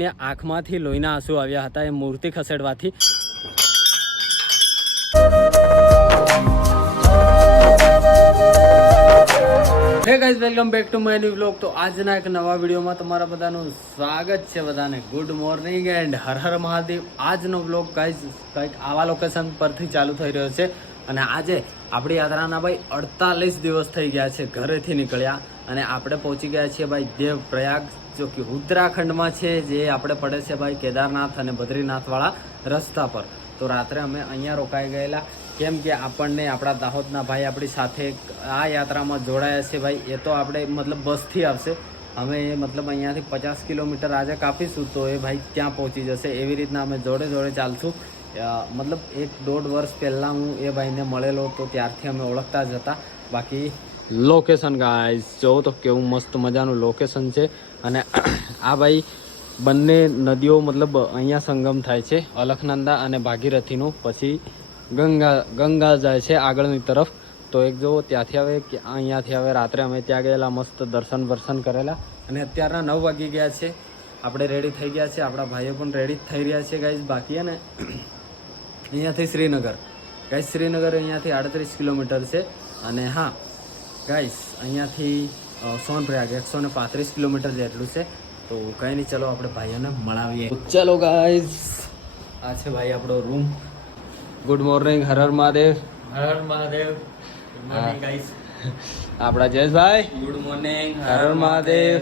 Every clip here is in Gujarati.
ને આંખમાંથી લોહીના આંસુ આવ્યા હતા એ મૂર્તિ ખસેડવાથી। Hey guys, welcome back to my new vlog. તો આજના એક નવા વિડીયોમાં તમારા બધાનું સ્વાગત છે। બધાને good morning and her Har Mahadev. આજનો વ્લોગ ગાઈઝ કંઈક આવા લોકેશન પરથી ચાલુ થઈ રહ્યો છે અને આજે આપણી યાત્રાના ભાઈ 48 દિવસ થઈ ગયા છે ઘરેથી નીકળ્યા અને આપણે પહોંચી ગયા છીએ ભાઈ દેવપ્રયાગ, જો કે ઉત્તરાખંડમાં છે, જે આપણે પડે છે ભાઈ કેદારનાથ અને બદ્રીનાથવાળા રસ્તા પર। તો રાત્રે અમે અહીંયા રોકાઈ ગયેલા કેમ કે આપણને આપણા દાહોદના ભાઈ આપણી સાથે આ યાત્રામાં જોડાયા છે ભાઈ। એ તો આપણે મતલબ બસથી આવશે, અમે મતલબ અહીંયાથી 50 કિલોમીટર આજે કાપીશું તો એ ભાઈ ત્યાં પહોંચી જશે। એવી રીતના અમે જોડે જોડે ચાલશું। મતલબ 1-1.5 વર્ષ પહેલાં હું એ ભાઈને મળેલો તો ત્યારથી અમે ઓળખતા જ હતા। બાકી લોકેશન ગાઈઝ જો તો કેવું મસ્ત મજાનું લોકેશન છે અને આ ભાઈ બંને નદીઓ મતલબ અહીંયા સંગમ થાય છે, અલખનંદા અને ભાગીરથીનું, પછી ગંગા જાય છે આગળની તરફ। તો એક જો ત્યાંથી આવે કે અહીંયાથી આવે। રાત્રે અમે ત્યાં ગયેલા, મસ્ત દર્શન કરેલા અને અત્યારના 9 વાગી ગયા છે, આપણે રેડી થઈ ગયા છે, આપણા ભાઈઓ પણ રેડી થઈ રહ્યા છે ગાઈઝ। બાકી ને અહીંયાથી શ્રીનગર ગાઈઝ, શ્રીનગર અહીંયાથી 38 કિલોમીટર છે અને હા ગાઈઝ અહીંયાથી સોનપ્રયાગ 135 કિલોમીટર જેટલું છે। તો કંઈ નહીં, ચલો આપણે ભાઈઓને મળાવીએ। ચલો ગાઈઝ, આ છે ભાઈ આપણો રૂમ। Good morning, Har Har Mahadev. Har Har Mahadev. Good morning guys. આપણા જયેશભાઈ ગુડ મોર્નિંગ, હર હર મહાદેવ।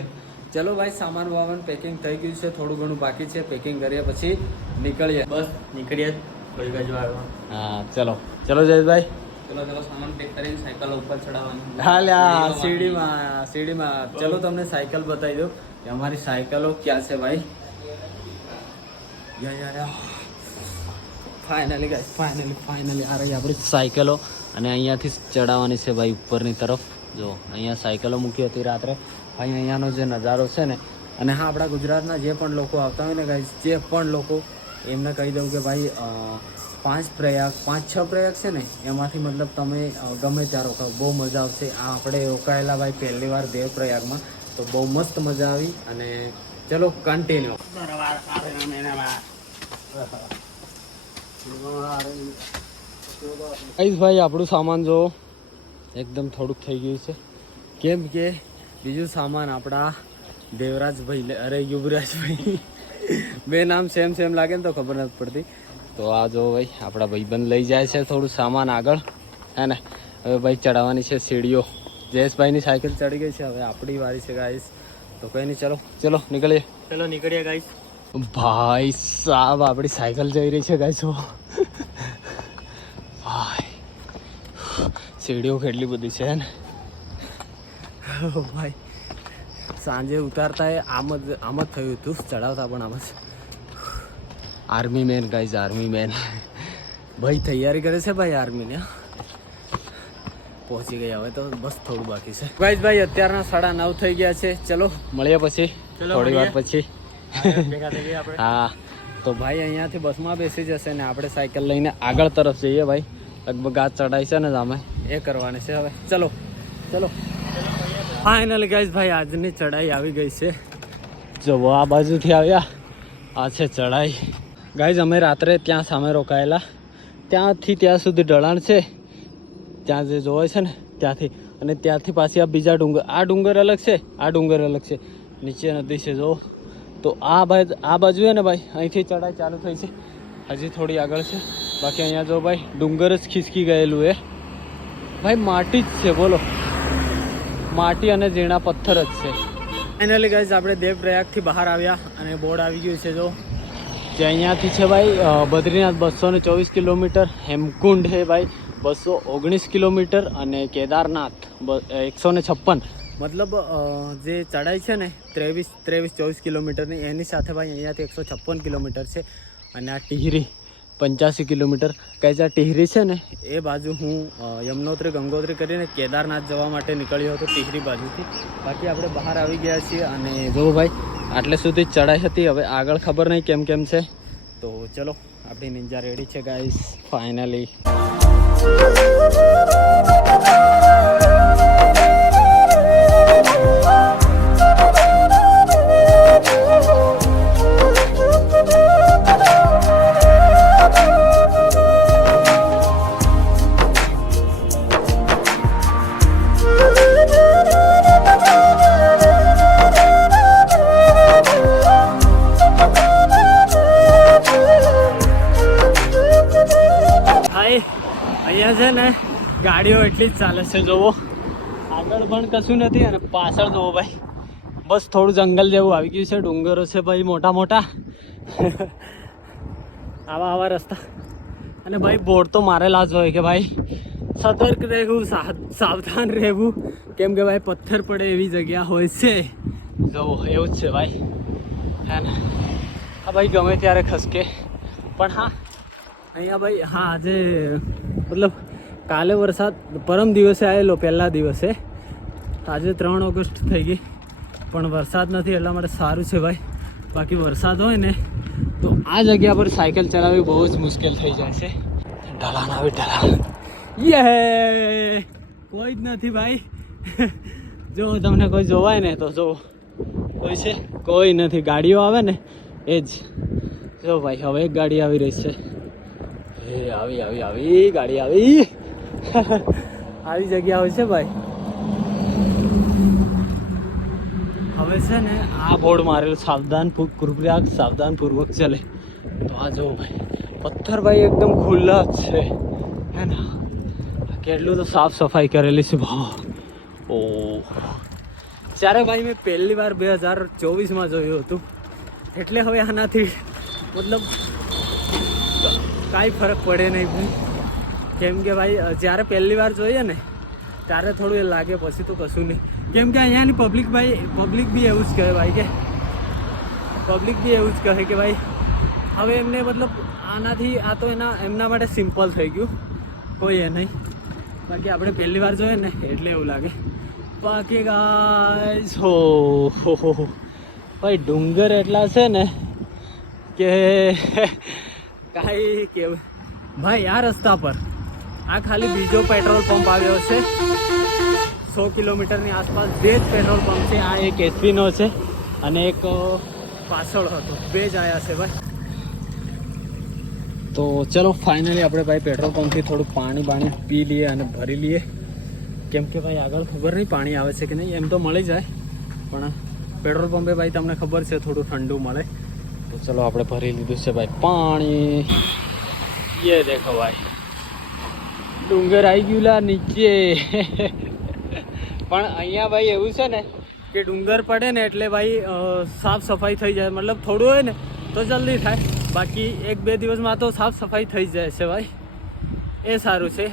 ચલો ભાઈ, સામાન વામાન પેકિંગ થઈ ગયું છે, થોડું ઘણું બાકી છે, પેકિંગ કરીએ પછી નીકળીએ। બસ નીકળીએ થોડી બાજુ આવ્યો। હા ચલો જયેશભાઈ, ચલો સામાન પેક કરીને સાયકલ ઉપર ચડાવવાની। હા સીડીમાં ચલો તમને સાયકલ બતાવી દો કે અમારી સાયકલો ક્યાં છે ભાઈ। ફાઇનલી ગાઈસ, ફાઇનલી આ રહી આપણી સાયકલો અને અહીંયાથી ચડાવવાની છે ભાઈ ઉપરની તરફ। જો અહીંયા સાયકલો મૂકી હતી રાત્રે ભાઈ, અહીંયાનો જે નજારો છે ને। અને હા, આપણા ગુજરાતના જે પણ લોકો આવતા હોય ને ગાઈસ, જે પણ લોકો, એમને કહી દઉં કે ભાઈ 5-6 પ્રયાગ છે ને, એમાંથી મતલબ તમે ગમે ત્યાં રોકાવ, બહુ મજા આવશે। આ આપણે રોકાયેલા ભાઈ પહેલી વાર દેવપ્રયાગમાં, તો બહુ મસ્ત મજા આવી। અને ચલો કન્ટિન્યુ। ભાઈ આપણું સામાન જો એકદમ થોડુંક થઈ ગયું છે, કેમ કે બીજું સામાન આપણા દેવરાજભાઈ, અરે યુવરાજભાઈ, બે નામ સેમ લાગે ને તો ખબર નથી પડતી। તો આ જો ભાઈ આપણા ભાઈબંધ લઈ જાય છે થોડું સામાન આગળ, હે ને। હવે ભાઈ ચડાવવાની છે સીડીઓ। જયેશભાઈની સાયકલ ચડી ગઈ છે, હવે આપણી વારી છે ગાઈસ। તો કંઈ નહીં, ચલો નીકળીએ ગાઈસ। ભાઈ સાહેબ, આપણી સાયકલ જઈ રહી છે ગાઈસ। ભાઈ સીડીઓ કેટલી બધી છે ને ભાઈ। સાંજે ઉતારતા આમ જ થયું હતું, ચડાવતા પણ આમ જ। Army main guys, army main ભાઈ તૈયારી કરે છે ભાઈ આર્મીને। પહોંચી ગયા, હવે તો બસ થોડું બાકી છે ગાઈઝ। ભાઈ અત્યારના 9:30 થઈ ગયા છે, ચલો મળીએ પછી થોડી વાર પછી। હા તો ભાઈ અહીંયાથી બસમાં બેસી જશે ને આપણે સાયકલ લઈને આગળ તરફ જઈએ ભાઈ। લગભગ આ ચડાઈ છે ને અમે એ કરવાની છે હવે। ચલો ફાઇનલી ગાઈઝ, ભાઈ આજની ચડાઈ આવી ગઈ છે। જો આ બાજુથી આવ્યા, આ છે ચડાઈ ગાઈઝ। અમે રાત્રે ત્યાં સામે રોકાયેલા, ત્યાંથી ત્યાં સુધી ઢળાણ છે, ત્યાં જે જોવાય છે ને ત્યાંથી, અને ત્યાંથી પાછી આ બીજા ડુંગર, આ ડુંગર અલગ છે, આ ડુંગર અલગ છે, નીચે નદી છે જો। તો આ બાજુ છે ને ભાઈ, અહીંથી ચડાઈ ચાલુ થઈ છે, હજી થોડી આગળ છે। બાકી અહીંયા જો ભાઈ ડુંગર જ ખિસકી ગયેલું એ ભાઈ, માટી જ છે, બોલો, માટી અને ઝીણા પથ્થર જ છે। ફાઇનલી ગાઈઝ આપણે દેવપ્રયાગથી બહાર આવ્યા અને બોર્ડ આવી ગયું છે જો, જે અહીંયાથી છે ભાઈ બદ્રીનાથ 224 કિલોમીટર, હેમકુંડ છે ભાઈ 219 કિલોમીટર અને કેદારનાથ 156, મતલબ જે ચડાઈ છે ને 23-24 કિલોમીટરની, એની સાથે ભાઈ અહીંયાથી 156 કિલોમીટર છે। અને આ ટિહરી 85 કિલોમીટર ગાઈઝ। આ ટિહરી છે ને એ બાજુ હું યમનોત્રી ગંગોત્રી કરીને કેદારનાથ જવા માટે નીકળ્યો હતો ટિહરી બાજુથી। બાકી આપણે બહાર આવી ગયા છીએ અને જો ભાઈ આટલે સુધી ચડાઈ હતી, હવે આગળ ખબર નહીં કેમ છે। તો ચલો આપણી નિંજા રેડી છે ગાઈઝ ફાઇનલી। છે ને ગાડીઓ એટલી જ ચાલે છે જોવો, આગળ પણ કશું નથી અને પાછળ જોવો ભાઈ બસ થોડું જંગલ જેવું આવી ગયું છે, ડુંગરો છે ભાઈ મોટા મોટા આવા રસ્તા. અને ભાઈ બોર્ડ તો મારેલા જ હોય કે ભાઈ સતર્ક રહેવું, સાવધાન રહેવું, કેમ કે ભાઈ પથ્થર પડે એવી જગ્યા હોય છે. જોવો એવું જ છે ભાઈ, હે ને. હા ભાઈ ગમે ત્યારે ખસકે, પણ હા અહીંયા ભાઈ હા આજે મતલબ કાલે વરસાદ પરમ દિવસે આવેલો, પહેલા દિવસે. આજે 3 ઓગસ્ટ થઈ ગઈ પણ વરસાદ નથી, એટલા માટે સારું છે ભાઈ. બાકી વરસાદ હોય ને તો આ જગ્યા પર સાયકલ ચલાવવી બહુ જ મુશ્કેલ થઈ જાય છે. ઢલાન આવે ઢલાન, યે કોઈ જ નથી ભાઈ. જો તમને કોઈ જોવાય ને તો જો કોઈ છે, કોઈ નથી. ગાડીઓ આવે ને એ જ જો ભાઈ. હવે એક ગાડી આવી રહી છે, એ આવી ગાડી આવી આવી જગ્યા હોય છે ભાઈ. હવે છે ને આ બોર્ડ મારેલું સાવધાન કૃપયા સાવધાનપૂર્વક ચલે. તો આ જો ભાઈ પથ્થર ભાઈ એકદમ ખુલ્લા જ છે, હે ને. કેટલું તો સાફ સફાઈ કરેલી છે ભાવ. ઓ જ્યારે ભાઈ મેં પહેલી વાર 2024માં જોયું હતું, એટલે હવે આનાથી મતલબ કાંઈ ફરક પડે નહીં ભાઈ. કેમ કે ભાઈ જ્યારે પહેલી વાર જોઈએ ને ત્યારે થોડું એ લાગે, પછી તો કશું નહીં. કેમ કે અહીંયાની પબ્લિક બી એવું જ કહે ભાઈ, કે પબ્લિક બી એવું જ કહે કે ભાઈ હવે એમને મતલબ આનાથી આ તો એમના માટે સિમ્પલ થઈ ગયું, કોઈ એ નહીં. બાકી આપણે પહેલી વાર જોઈએ ને એટલે એવું લાગે. બાકી ગાઈસ હો ભાઈ ડુંગર એટલા છે ને કે કાંઈ કેવું ભાઈ. આ રસ્તા પર આ ખાલી બીજો પેટ્રોલ પંપ આવ્યો છે. 100 કિલોમીટરની આસપાસ 2 જ પેટ્રોલ પંપ છે. આ એક એસપીનો છે અને એક પાછળ હતો, 2 જ આવ્યા છે ભાઈ. તો ચલો ફાઇનલી આપણે ભાઈ પેટ્રોલ પંપથી થોડુંક પાણી પી લઈએ અને ભરી લઈએ. કેમ કે ભાઈ આગળ ખબર નહીં પાણી આવે છે કે નહીં. એમ તો મળી જાય પણ પેટ્રોલ પંપે ભાઈ તમને ખબર છે થોડું ઠંડુ મળે. તો ચલો આપણે ભરી લીધું છે ભાઈ પાણી. ये देखो भाई ડુંગર આવી ગયું લા નીચે. પણ અહીંયા ભાઈ એવું છે ને કે ડુંગર પડે ને એટલે ભાઈ સાફ સફાઈ થઈ જાય. મતલબ થોડું હોય ને તો જલ્દી થાય, બાકી 1-2 દિવસમાં તો સાફ સફાઈ થઈ જાય છે ભાઈ. એ સારું છે.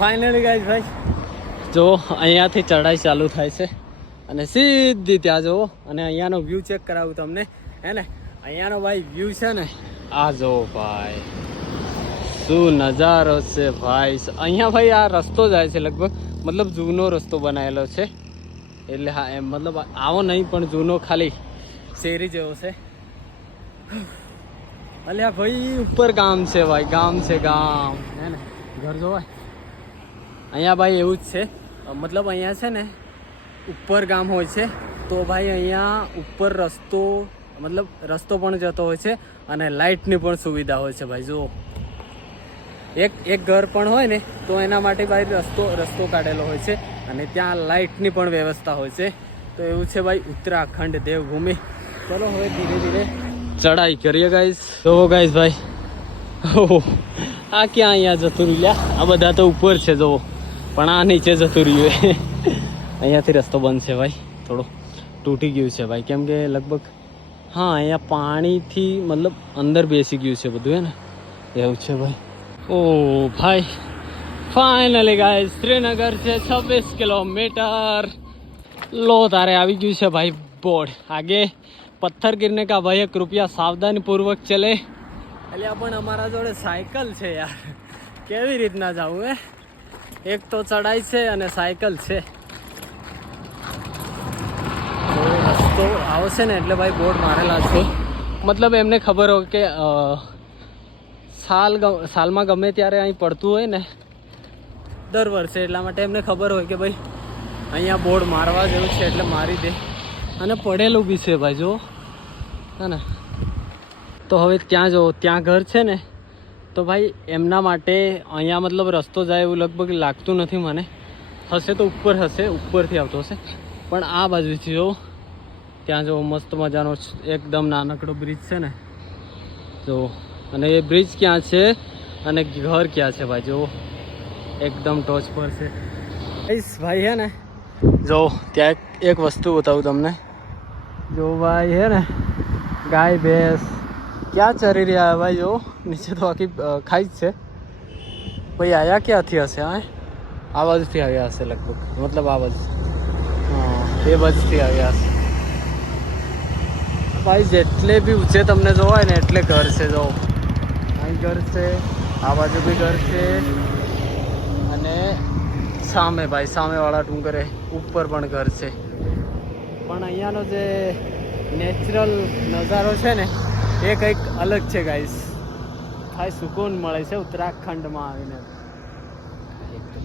ફાઇનલી ગાઈસ ભાઈ જો અહીંયાથી ચઢાઈ ચાલુ થાય છે અને સીધી ત્યાં જુઓ. અને અહીંયાનો વ્યૂ ચેક કરાવું તમને, હે ને. અહીંયાનો ભાઈ વ્યૂ છે ને આ જુઓ ભાઈ, શું નજારો છે ભાઈ. અહીંયા ભાઈ આ રસ્તો જાય છે લગભગ, મતલબ જૂનો રસ્તો બનાવેલો છે. એટલે હા એમ મતલબ આવો નહીં પણ જૂનો, ખાલી શેરી જેવો છે. અલ્યા ભાઈ ઉપર ગામ છે ભાઈ, ગામ છે ગામ, હે ને. ઘર જોવાય અહીંયા ભાઈ એવું જ છે. મતલબ અહીંયા છે ને ઉપર ગામ હોય છે તો ભાઈ અહીંયા ઉપર રસ્તો પણ જતો હોય છે અને લાઇટની પણ સુવિધા હોય છે ભાઈ. જો એક ઘર પણ હોય ને તો એના માટે ભાઈ રસ્તો કાઢેલો હોય છે અને ત્યાં લાઇટની પણ વ્યવસ્થા હોય છે. તો એવું છે ભાઈ ઉત્તરાખંડ દેવભૂમિ. ચલો હવે ધીરે ધીરે ચડાઈ કરીએ ગાઈસ. તો ગાઈસ ભાઈ આ ક્યાં અહીંયા જતું રહ્યું? આ બધા તો ઉપર છે જુઓ, પણ આ નીચે જતું રહ્યું. અહીંયાથી રસ્તો બંધ છે ભાઈ, થોડો તૂટી ગયું છે ભાઈ. કેમ કે લગભગ હા અહીંયા પાણીથી મતલબ અંદર બેસી ગયું છે બધું, હે ને. એવું છે ભાઈ. ઓ ભાઈ ફાઇનલી ગાઈસ શ્રીનગર છે 26 કિલોમીટર. લો તારે આવી ગયું છે ભાઈ બોર્ડ. આગે પથ્થર गिरने का भय कृपया सावधानी पूर्वक चले. એટલે પણ અમારા જોડે સાયકલ છે યાર, કેવી રીતના જવું? એક તો ચડાઈ છે અને સાયકલ છે. રસ્તો આવશે ને એટલે ભાઈ બોર્ડ મારેલા છે. મતલબ એમને ખબર હોય કે સાલમાં ગમે ત્યારે અહીં પડતું હોય ને દર વર્ષે, એટલા માટે એમને ખબર હોય કે ભાઈ અહીંયા બોર્ડ મારવા જેવું છે એટલે મારી દે. અને પડેલું બી છે ભાઈ જો, હે ને. તો હવે ત્યાં જો ત્યાં ઘર છે ને, તો ભાઈ એમના માટે અહીંયા મતલબ રસ્તો જાય એવું લગભગ લાગતું નથી મને. હશે તો ઉપર હશે, ઉપરથી આવતો હશે. પણ આ બાજુથી જો ત્યાં જો મસ્ત મજાનો એકદમ નાનકડો બ્રિજ છે ને જો. અને એ બ્રિજ ક્યાં છે અને ઘર ક્યાં છે ભાઈ જો, એકદમ ટોચ પર છે ભાઈ. હે ને જો ત્યાં એક વસ્તુ બતાવું તમને. જો ભાઈ હે ને ગાય ભેંસ ક્યાં ચરી રહ્યા હે ભાઈ. જો નીચે તો આખી ખાઈ જ છે ભાઈ. આયા ક્યાંથી હશે? હા આ બાજુથી આવ્યા હશે લગભગ, મતલબ આ બાજુ, હા એ બાજુથી આવ્યા હશે ભાઈ. જેટલે બી ઊંચે તમને જોવાય ને એટલે ઘર છે. જો અહીં ઘર છે, આ બાજુ બી ઘર છે, અને સામે ભાઈ સામેવાળા ડુંગરે ઉપર પણ ઘર છે. પણ અહીંયાનો જે નેચરલ નજારો છે ને એ કંઈક અલગ છે ગાઈસ. ભાઈ સુકૂન મળે છે ઉત્તરાખંડમાં આવીને.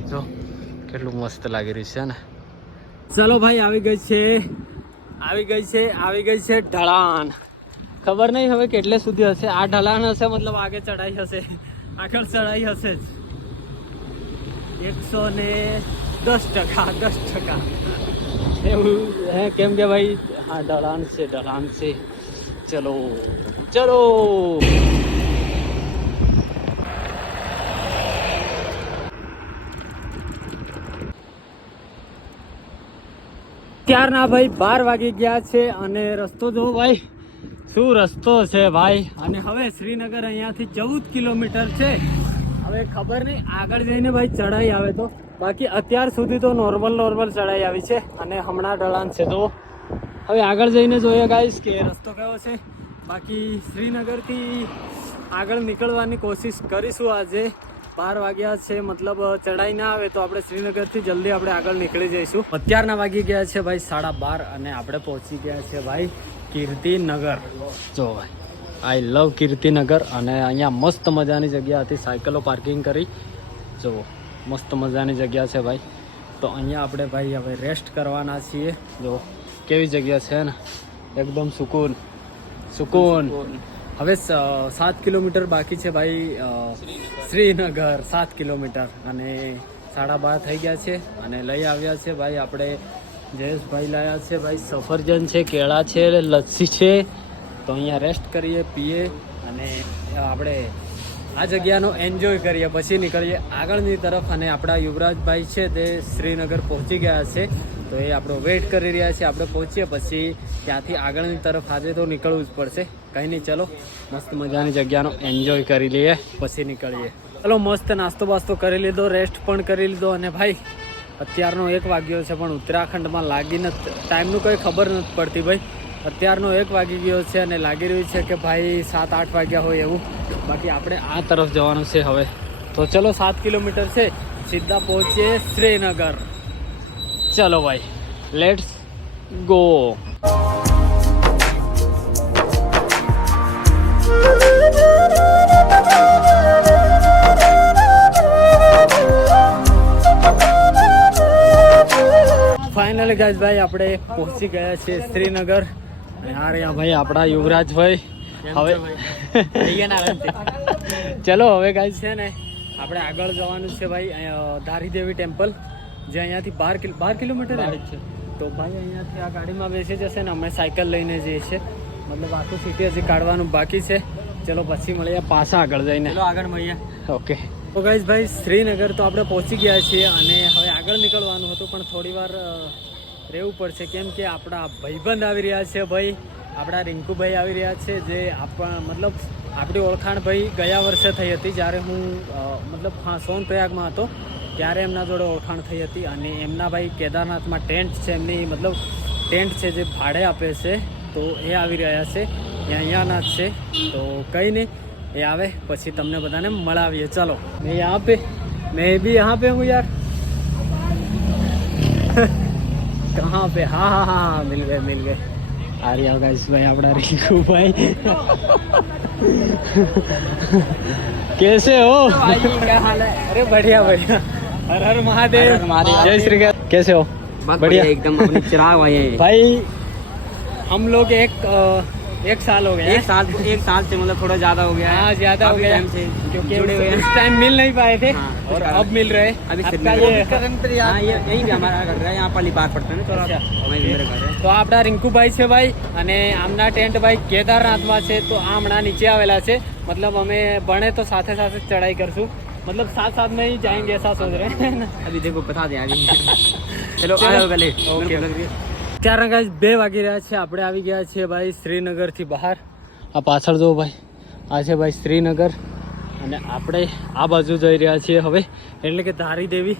જો કેટલું મસ્ત લાગી રહ્યું છે ને. ચલો ભાઈ આવી ગઈ છે ઢલાન. ખબર નહીં હવે કેટલે સુધી હશે આ ઢલાન. હશે મતલબ આગળ ચડાઈ હશે, આગળ ચડાઈ હશે જ 110% એવું હે. કેમ કે ભાઈ હા ઢલાન છે. ચલો ત્યારના ભાઈ 12 વાગી ગયા છે અને રસ્તો જો ભાઈ શું રસ્તો છે ભાઈ. અને હવે શ્રીનગર અહીંયાથી 14 કિલોમીટર છે. હવે ખબર નહીં આગળ જઈને ભાઈ ચડાઈ આવે તો, બાકી અત્યાર સુધી તો નોર્મલ ચડાઈ આવી છે અને હમણાં ઢલાન છે. તો હવે આગળ જઈને જોઈએ ગાઈસ કે રસ્તો કયો છે. બાકી શ્રીનગરથી આગળ નીકળવાની કોશિશ કરીશું. આજે 12 વાગ્યા છે, મતલબ ચડાઈ ના આવે તો આપણે શ્રીનગરથી જલ્દી આપણે આગળ નીકળી જઈશું. અત્યારના વાગી ગયા છે ભાઈ 12:30 અને આપણે પહોંચી ગયા છે ભાઈ કીર્તિનગર. જો ભાઈ આઈ લવ કીર્તિનગર. અને અહીંયા મસ્ત મજાની જગ્યા હતી, સાયકલો પાર્કિંગ કરી. જો મસ્ત મજાની જગ્યા છે ભાઈ. તો અહીંયા આપણે ભાઈ હવે રેસ્ટ કરવાના છીએ. જો કેવી જગ્યા છે ને, એકદમ સુકૂન. હવે 7 કિલોમીટર બાકી છે ભાઈ શ્રીનગર. 7 કિલોમીટર અને 12:30 થઈ ગયા છે. અને લઈ આવ્યા છે ભાઈ આપણે જયેશભાઈ લાયા છે ભાઈ સફરજન છે, કેળા છે, લસ્સી છે. તો અહીંયા રેસ્ટ કરીએ, પીએ અને આપણે આ જગ્યાનો એન્જોય કરીએ. પછી નીકળીએ આગળની તરફ. અને આપણા યુવરાજભાઈ છે તે શ્રીનગર પહોંચી ગયા છે, તો એ આપણો વેઇટ કરી રહ્યા છે. આપણે પહોંચીએ પછી ત્યાંથી આગળની તરફ આજે તો નીકળવું જ પડશે. કંઈ નહીં, ચલો મસ્ત મજાની જગ્યાનો એન્જોય કરી લઈએ પછી નીકળીએ. ચલો મસ્ત નાસ્તો બાસ્તો કરી લીધો, રેસ્ટ પણ કરી લીધો. અને ભાઈ અત્યારનો 1 વાગ્યો છે પણ ઉત્તરાખંડમાં લાગીને ટાઈમનું કંઈ ખબર નથી પડતી ભાઈ. અત્યારનો 1 વાગી ગયો છે અને લાગી રહ્યું છે કે ભાઈ 7-8 વાગ્યા હોય એવું. બાકી આપણે આ તરફ જવાનું છે હવે. તો ચલો 7 કિલોમીટર છે, સીધા પહોંચીએ શ્રીનગર. ચલો ભાઈ લેટ્સ ગો. ફાઇનલી ગાઈસ ભાઈ આપણે પહોંચી ગયા છે શ્રીનગર. યાર અહીંયા ભાઈ આપણા યુવરાજભાઈ. હવે ચલો હવે ગાઈસ છે ને આપણે આગળ જવાનું છે ભાઈ ધારીદેવી ટેમ્પલ, જે અહીંયાથી 12 કિલોમીટર છે. તો ભાઈ અહીંયાથી આ ગાડીમાં બેસી જશે ને અમે સાયકલ લઈને જઈએ છીએ. મતલબ આખું સિટી હજી કાઢવાનું બાકી છે. ચલો પછી મળીએ પાછા આગળ જઈને. આગળ મળીએ. ઓકે. તો ગાઈસ ભાઈ શ્રીનગર તો આપણે પહોંચી ગયા છીએ અને હવે આગળ નીકળવાનું હતું પણ થોડી વાર રહેવું પડશે. કેમ કે આપણા ભાઈબંધ આવી રહ્યા છે ભાઈ, આપણા રિંકુભાઈ આવી રહ્યા છે, જે મતલબ આપણી ઓળખાણ ભાઈ ગયા વર્ષે થઈ હતી જ્યારે હું મતલબ સોનપ્રયાગમાં હતો ત્યારે એમના જોડે ઓળખાણ થઈ હતી. અને એમના ભાઈ કેદારનાથમાં ટેન્ટ છે, એમની મતલબ ટેન્ટ છે જે ભાડે આપે છે, તો એ આવી રહ્યા છે. એ અહીંયાના જ છે. તો કંઈ નહીં, એ આવે પછી તમને બધાને મળાવીએ. ચલો मैं भी यहाँ पे हूँ यार. कहाँ पे? हाँ हाँ हाँ हाँ, मिल गए आ रही होगा इस भाई अपना रिंकू भाई। कैसे हो भाई क्या हाल है? अरे बढ़िया बढ़िया, हर हर महादेव। हर हर महादेव। जय श्री कृष्ण। कैसे हो? बढ़िया एकदम अपनी चिराग भाई भाई। हम लोग एक साल हो गया है। एक साल से मतलब थोड़ा ज्यादा हो गया है। हाँ ज्यादा हो काफी गया टाइम से क्योंकि जुड़े हुए हैं। उस टाइम मिल नहीं पाए थे हाँ, और कुछ अब मिल रहे। अभी आपका ये हाँ ये यही भी हमारा घर है, यहाँ पर बार पड़ता है ना थोड़ा। वहीं मेरे घर है। તો આપણા રિંકુભાઈ છે ભાઈ, અને આમના ટેન્ટ ભાઈ કેદારનાથમાં છે, તો આ હમણાં નીચે આવેલા છે। मतलब અમે બને તો સાથે સાથે ચડાઈ કરશું, मतलब साथ साथ में ही जाएंगे ऐसा सोच रहे हैं। अभी देखो बता दे आगे। चलो आओ पहले। ઓકે ત્યારે ગાઈસ 2 વાગી રહ્યા છે, આપણે આવી ગયા છીએ ભાઈ શ્રીનગરથી બહાર। આ પાછળ જો ભાઈ, આ છે ભાઈ શ્રીનગર, અને આપણે આ બાજુ જઈ રહ્યા છીએ હવે, એટલે કે ધારી દેવી।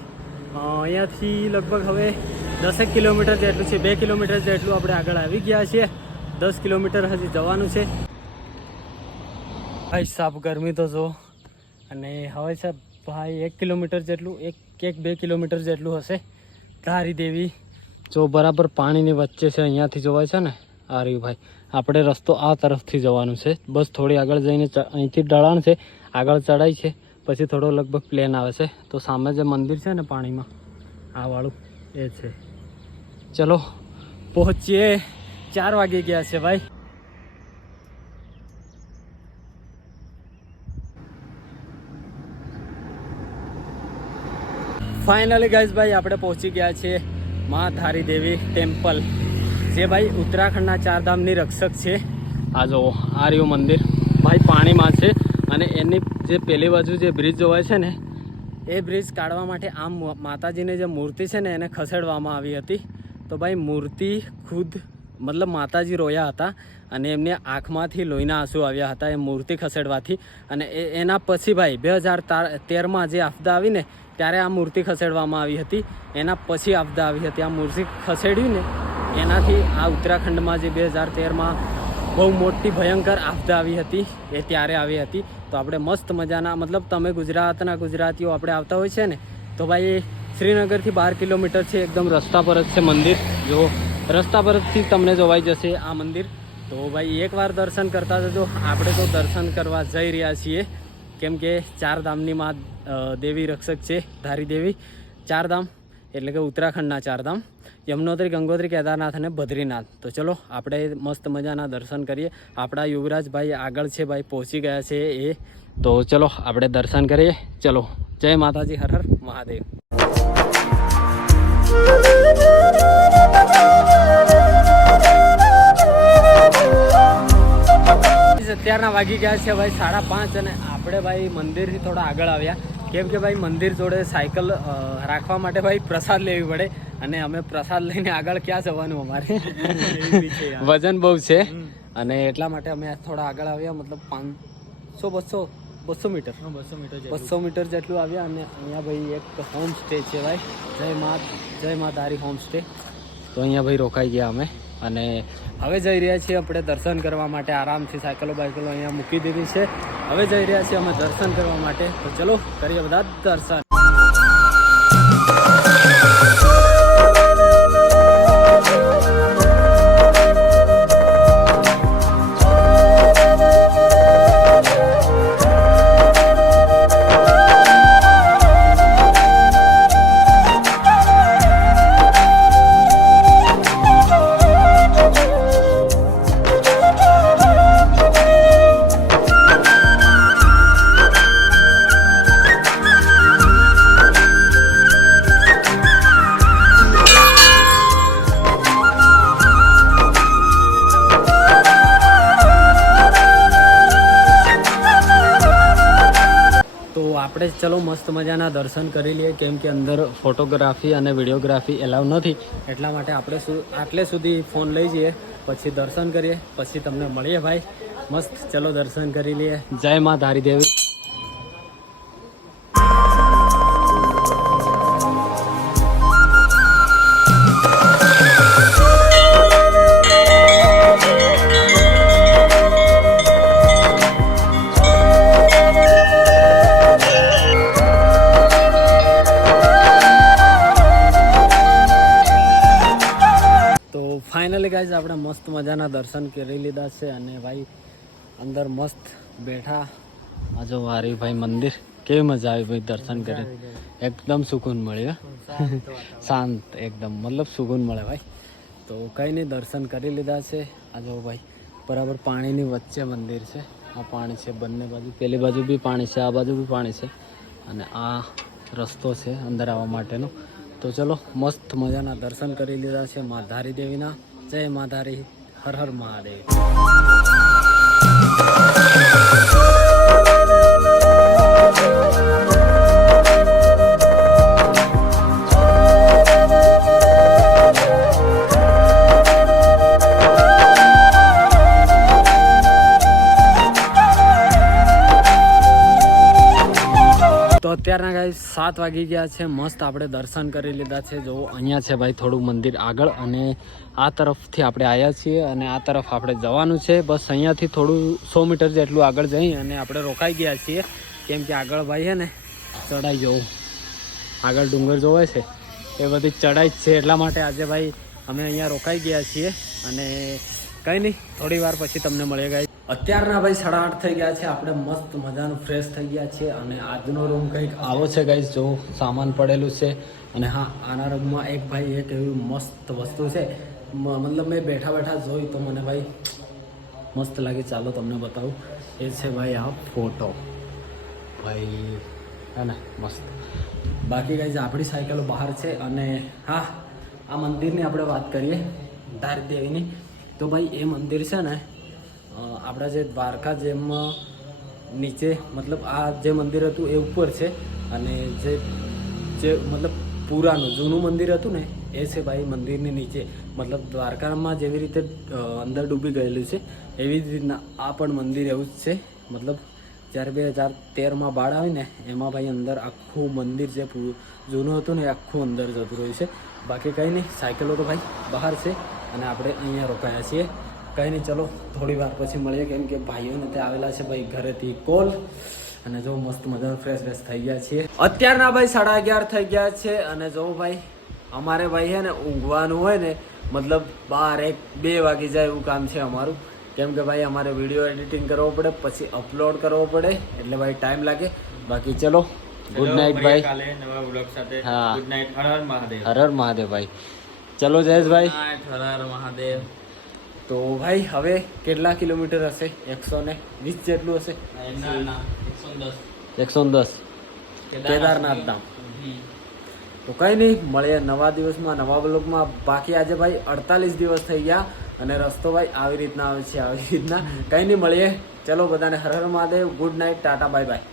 અહીંયાથી લગભગ હવે 10 કિલોમીટર જેટલું છે, 2 કિલોમીટર જેટલું આપણે આગળ આવી ગયા છીએ। 10 કિલોમીટર હજી જવાનું છે ભાઈ સાહેબ। ગરમી તો જો, અને હવે છે ભાઈ 1 કિલોમીટર જેટલું, 1-2 કિલોમીટર જેટલું હશે ધારી દેવી। જો બરાબર પાણીની વચ્ચે છે, અહીંયાથી જોવાય છે ને આ રહ્યું ભાઈ। આપણે રસ્તો આ તરફથી જવાનું છે, બસ થોડી આગળ જઈને અહીંથી ઢળાણ છે, આગળ ચડાઈ છે, પછી થોડો લગભગ પ્લેન આવે છે। તો સામે જે મંદિર છે ને પાણીમાં આ વાળું એ છે। ચલો પહોંચીએ। 4 વાગી ગયા છે ભાઈ। ફાઇનલી ગાઈઝ ભાઈ આપણે પહોંચી ગયા છીએ મા ધારી દેવી ટેમ્પલ, જે ભાઈ ઉત્તરાખંડના 4 ધામની રક્ષક છે। આ જો આ રહ્યું મંદિર ભાઈ પાણીમાં છે, અને એની જે પેલી બાજુ જે બ્રિજ જોવાય છે ને, એ બ્રિજ કાઢવા માટે આમ માતાજીની જે મૂર્તિ છે ને એને ખસેડવામાં આવી હતી। તો ભાઈ મૂર્તિ ખુદ મતલબ માતાજી રોયા હતા, અને એમને આંખમાંથી લોહીના આંસુ આવ્યા હતા એ મૂર્તિ ખસેડવાથી। અને એના પછી ભાઈ 2013માં જે આપદા આવી ને ત્યારે આ મૂર્તિ ખસેડવામાં આવી હતી। એના પછી આપદા આવી હતી, આ મૂર્તિ ખસેડી ને એનાથી આ ઉત્તરાખંડમાં જે 2013માં બહુ મોટી ભયંકર આપદા આવી હતી એ ત્યારે આવી હતી। તો આપણે મસ્ત મજાના, મતલબ તમે ગુજરાતના ગુજરાતીઓ આપણે આવતા હોય છે ને, તો ભાઈ શ્રીનગરથી 12 કિલોમીટર છે, એકદમ રસ્તા પર જ છે મંદિર। જો રસ્તા પરથી તમને જોવાઈ જશે આ મંદિર। તો ભાઈ એકવાર દર્શન કરતા જજો। આપણે તો દર્શન કરવા જઈ રહ્યા છીએ, કેમ કે 4 ધામની માં દેવી રક્ષક છે ધારી દેવી। 4 ધામ એટલે કે ઉત્તરાખંડના 4 ધામ, યમનોત્રી, ગંગોત્રી, કેદારનાથ અને બદ્રીનાથ। તો ચલો આપણે મસ્ત મજાના દર્શન કરીએ। આપણા યુવરાજભાઈ આગળ છે ભાઈ, પહોંચી ગયા છે એ। તો ચલો આપણે દર્શન કરીએ। ચલો જય માતાજી, હર હર મહાદેવ। અત્યારના વાગી ગયા છે ભાઈ 5:30, અને આપણે ભાઈ મંદિરથી થોડા આગળ આવ્યા, કેમ કે ભાઈ મંદિર જોડે સાયકલ રાખવા માટે ભાઈ પ્રસાદ લેવી પડે, અને અમે પ્રસાદ લઈને આગળ ક્યાં જવાનું, અમારે વજન બહુ છે, અને એટલા માટે અમે થોડા આગળ આવ્યા। મતલબ 200 મીટર જેટલું આવ્યા। અને અહીંયા ભાઈ એક હોમ સ્ટે છે ભાઈ, જય મા ધારી હોમ સ્ટે। તો અહીંયા ભાઈ રોકાઈ ગયા અમે, અને હવે જઈ રહ્યા છીએ આપણે દર્શન કરવા માટે। આરામથી સાયકલો બાયકલો અહીંયા મૂકી દીધી છે, હવે જઈ રહ્યા છીએ અમે દર્શન કરવા માટે। તો ચલો કરીએ બધા દર્શન। આપણે ચલો મસ્ત મજાના દર્શન કરી લઈએ, કેમ કે અંદર ફોટોગ્રાફી અને વિડીયોગ્રાફી એલાવ નથી, એટલા માટે આપણે આટલે સુધી ફોન લઈ જઈએ, પછી દર્શન કરીએ, પછી તમને મળીએ ભાઈ। મસ્ત ચલો દર્શન કરી લઈએ। જય મા ધારી દેવી। ગાઈઝ આપણે મસ્ત મજાના દર્શન કરી લીધા છે અને ભાઈ અંદર મસ્ત બેઠા. આ જો વારી ભાઈ મંદિર કેવી મજા આવી ભાઈ દર્શન કરી. એકદમ સુકૂન મળ્યો, શાંત એકદમ, મતલબ સુકૂન મળે ભાઈ. તો કંઈ નહીં, દર્શન કરી લીધા છે. આ જો ભાઈ બરાબર પાણીની વચ્ચે મંદિર છે. આ પાણી છે બંને બાજુ, પેલી બાજુ બી પાણી છે, આ બાજુ બી પાણી છે અને આ રસ્તો છે અંદર આવવા માટેનો. તો ચલો મસ્ત મજાના દર્શન કરી લીધા છે માધારી દેવીના. જય માધારી, હર હર મહાદેવ. તો અત્યારના ગાઈસ 7 વાગી ગયા છે. મસ્ત આપણે દર્શન કરી લીધા છે. જો અહીંયા છે ભાઈ થોડું મંદિર આગળ અને આ તરફથી આપણે આવ્યા છીએ અને આ તરફ આપણે જવાનું છે. બસ અહીંયાથી થોડું 100 મીટર જેટલું આગળ જઈ અને આપણે રોકાઈ ગયા છીએ, કેમ કે આગળ ભાઈ છે ને ચડાઈ જવું, આગળ ડુંગર જોવે છે એ બધી ચડાઈ જ છે, એટલા માટે આજે ભાઈ અમે અહીંયા રોકાઈ ગયા છીએ અને કંઈ નહીં, થોડી વાર પછી તમને મળે ગાઈસ. અત્યારના ભાઈ 8:30 થઈ ગયા છે. આપણે મસ્ત મજાનું ફ્રેશ થઈ ગયા છે અને આજનો રૂમ કંઈક આવો છે ગાઈસ. જો સામાન પડેલું છે અને હા, આના રૂમમાં એક ભાઈ એક એવી મસ્ત વસ્તુ છે, મતલબ મેં બેઠા બેઠા જોઈ તો મને ભાઈ મસ્ત લાગી. ચાલો તમને બતાવું. એ છે ભાઈ આ ફોટો ભાઈ, હે ને મસ્ત. બાકી ગાઈસ આપણી સાયકલો બહાર છે અને હા, આ મંદિરની આપણે વાત કરીએ ધારી દેવીની. તો ભાઈ એ મંદિર છે ને આપણા જે દ્વારકા જેમમાં નીચે, મતલબ આ જે મંદિર હતું એ ઉપર છે અને જે મતલબ પુરાનું જૂનું મંદિર હતું ને એ છે ભાઈ મંદિરની નીચે. મતલબ દ્વારકામાં જેવી રીતે અંદર ડૂબી ગયેલું છે એવી જ રીતના આ પણ મંદિર એવું જ છે. મતલબ જ્યારે 2013માં બાળ આવી ને એમાં ભાઈ અંદર આખું મંદિર જે જૂનું હતું ને એ આખું અંદર જતું રહ્યું છે. બાકી કંઈ નહીં, સાયકલો તો ભાઈ બહાર છે અને આપણે અહીંયા રોકાયા છીએ. કંઈ નહીં, ચલો થોડી વાર પછી મળીએ, કેમ કે ભાઈઓને ત્યાં આવેલા છે ભાઈ ઘરેથી કોલ. અને જો મસ્ત મજાનું ફ્રેશ થઈ ગયા છીએ. અત્યારના ભાઈ 11:30 થઈ ગયા છે અને જો ભાઈ અમારે ભાઈ છે ને ઊંઘવાનું હોય ને, મતલબ 12, 1, 2 વાગી જાય એવું કામ છે અમારું, કેમ કે ભાઈ અમારે વિડીયો એડિટિંગ કરવો પડે, પછી અપલોડ કરવો પડે, એટલે ભાઈ ટાઈમ લાગે. બાકી ચલો, ગુડ નાઇટ ભાઈ, કાલે નવા વ્લોગ સાથે. હા, ગુડ નાઇટ. હર હર મહાદેવ. હર હર મહાદેવ ભાઈ. ચલો જયેશભાઈ, હર હર મહાદેવ. તો ભાઈ હવે કેટલા કિલોમીટર હશે? 120 જેટલું હશે. 110 કેદારનાથ ધામ. તો કંઈ નહીં, મળીએ નવા દિવસમાં, નવા બ્લોગમાં. બાકી આજે ભાઈ 48 દિવસ થઈ ગયા અને રસ્તો ભાઈ આવી રીતના આવે છે, આવી રીતના. કંઈ નહીં, મળીએ. ચલો બધાને Har Har Mahadev, good night, tata, bye by.